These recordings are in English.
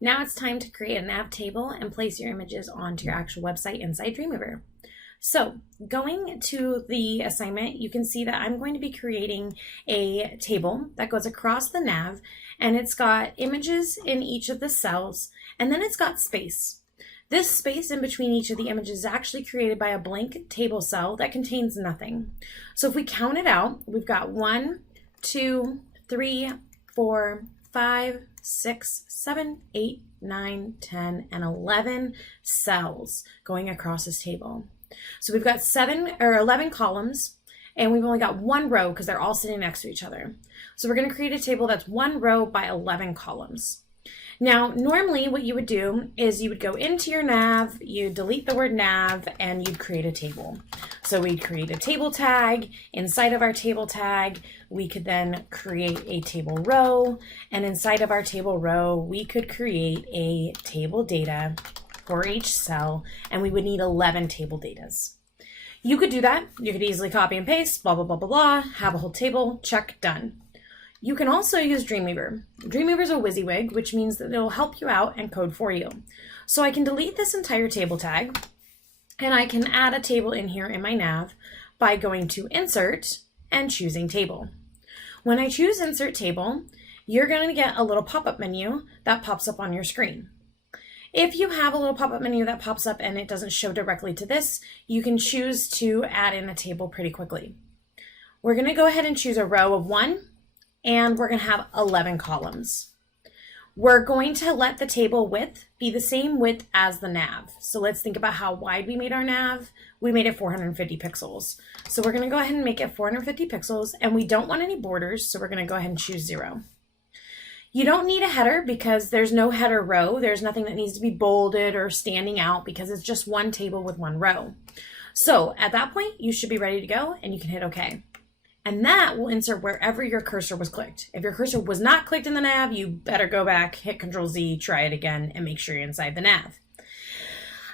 Now it's time to create a nav table and place your images onto your actual website inside Dreamweaver. So going to the assignment, you can see that I'm going to be creating a table that goes across the nav, and it's got images in each of the cells, and then it's got space. This space in between each of the images is actually created by a blank table cell that contains nothing. So if we count it out, we've got 1, 2, 3, 4, 5, 6, 7, 8, 9, 10, and 11 cells going across this table. So we've got 11 columns, and we've only got one row because they're all sitting next to each other. So we're going to create a table that's one row by 11 columns. Now, normally what you would do is you would go into your nav, you delete the word nav, and you'd create a table. So we'd create a table tag. Inside of our table tag, we could then create a table row, and inside of our table row, we could create a table data for each cell, and we would need 11 table datas. You could do that. You could easily copy and paste, blah, blah, blah, blah, blah, have a whole table, check, done. You can also use Dreamweaver. Dreamweaver is a WYSIWYG, which means that it'll help you out and code for you. So I can delete this entire table tag, and I can add a table in here in my nav by going to Insert and choosing Table. When I choose Insert Table, you're going to get a little pop-up menu that pops up on your screen. If you have a little pop-up menu that pops up and it doesn't show directly to this, you can choose to add in a table pretty quickly. We're going to go ahead and choose a row of 1, and we're going to have 11 columns. We're going to let the table width be the same width as the nav. So let's think about how wide we made our nav. We made it 450 pixels. So we're going to go ahead and make it 450 pixels, and we don't want any borders, so we're going to go ahead and choose 0. You don't need a header because there's no header row. There's nothing that needs to be bolded or standing out because it's just one table with one row. So at that point, you should be ready to go, and you can hit OK. And that will insert wherever your cursor was clicked. If your cursor was not clicked in the nav, you better go back, hit Control-Z, try it again, and make sure you're inside the nav.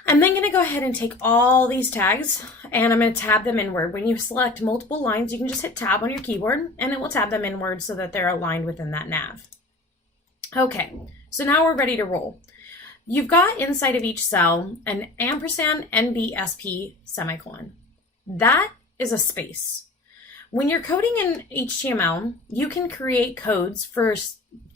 I'm then going to go ahead and take all these tags, and I'm going to tab them inward. When you select multiple lines, you can just hit Tab on your keyboard, and it will tab them inward so that they're aligned within that nav. Okay, so now we're ready to roll. You've got inside of each cell an ampersand NBSP semicolon. That is a space. When you're coding in HTML, you can create codes for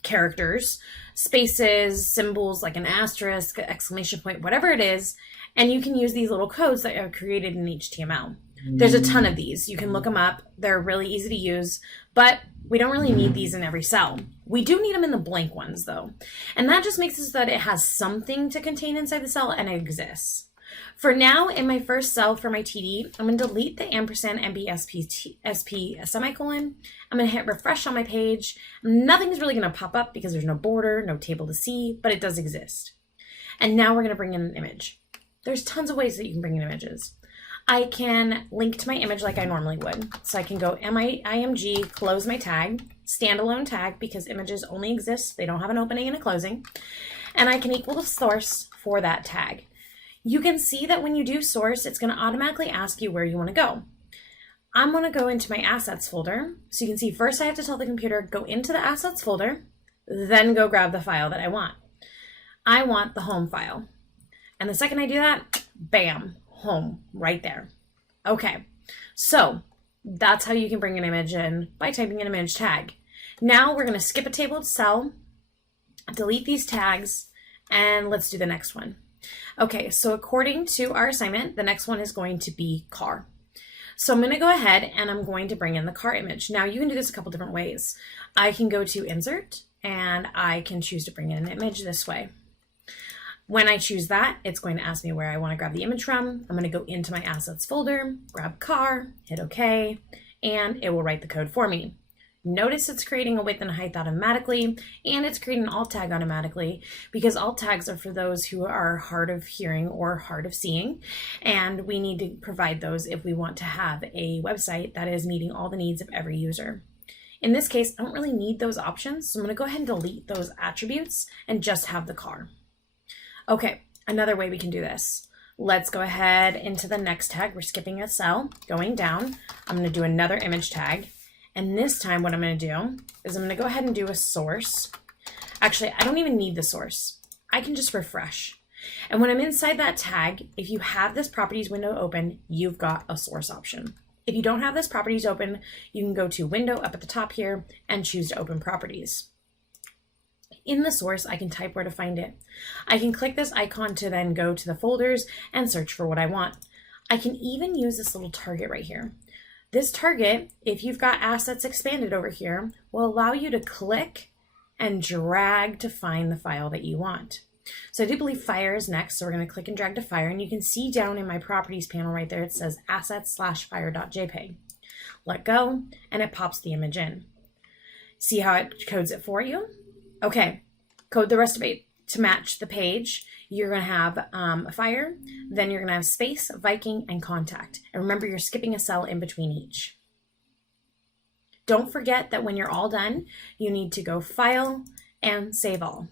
characters, spaces, symbols like an asterisk, exclamation point, whatever it is, and you can use these little codes that are created in HTML. There's a ton of these. You can look them up. They're really easy to use, but we don't really need these in every cell. We do need them in the blank ones, though, and that just makes it so that it has something to contain inside the cell and it exists. For now, in my first cell for my TD, I'm going to delete the ampersand NBSP semicolon. I'm going to hit refresh on my page. Nothing's really going to pop up because there's no border, no table to see, but it does exist. And now we're going to bring in an image. There's tons of ways that you can bring in images. I can link to my image like I normally would. So I can go IMG, close my tag, standalone tag, because images only exist. They don't have an opening and a closing. And I can equal the source for that tag. You can see that when you do source, it's going to automatically ask you where you want to go. I'm going to go into my assets folder. So you can see first I have to tell the computer, go into the assets folder, then go grab the file that I want. I want the home file. And the second I do that, bam, home right there. Okay, so that's how you can bring an image in by typing an image tag. Now we're going to skip a table cell, delete these tags, and let's do the next one. Okay, so according to our assignment, the next one is going to be car. So I'm going to go ahead and I'm going to bring in the car image. Now you can do this a couple different ways. I can go to Insert and I can choose to bring in an image this way. When I choose that, it's going to ask me where I want to grab the image from. I'm going to go into my assets folder, grab car, hit OK, and it will write the code for me. Notice it's creating a width and a height automatically, and it's creating an alt tag automatically because alt tags are for those who are hard of hearing or hard of seeing, and we need to provide those if we want to have a website that is meeting all the needs of every user. In this case, I don't really need those options, so I'm going to go ahead and delete those attributes and just have the car. Okay, another way we can do this. Let's go ahead into the next tag. We're skipping a cell, going down. I'm going to do another image tag. And this time what I'm going to do is I'm going to go ahead and do a source. Actually, I don't even need the source. I can just refresh. And when I'm inside that tag, if you have this properties window open, you've got a source option. If you don't have this properties open, you can go to window up at the top here and choose to open properties. In the source, I can type where to find it. I can click this icon to then go to the folders and search for what I want. I can even use this little target right here. This target, if you've got assets expanded over here, will allow you to click and drag to find the file that you want. So I do believe fire is next, so we're going to click and drag to fire, and you can see down in my properties panel right there, it says assets/fire.jpg. Let go, and it pops the image in. See how it codes it for you? Okay, code the rest of it to match the page. You're going to have fire, then you're going to have space, Viking, and contact. And remember, you're skipping a cell in between each. Don't forget that when you're all done, you need to go File and Save All.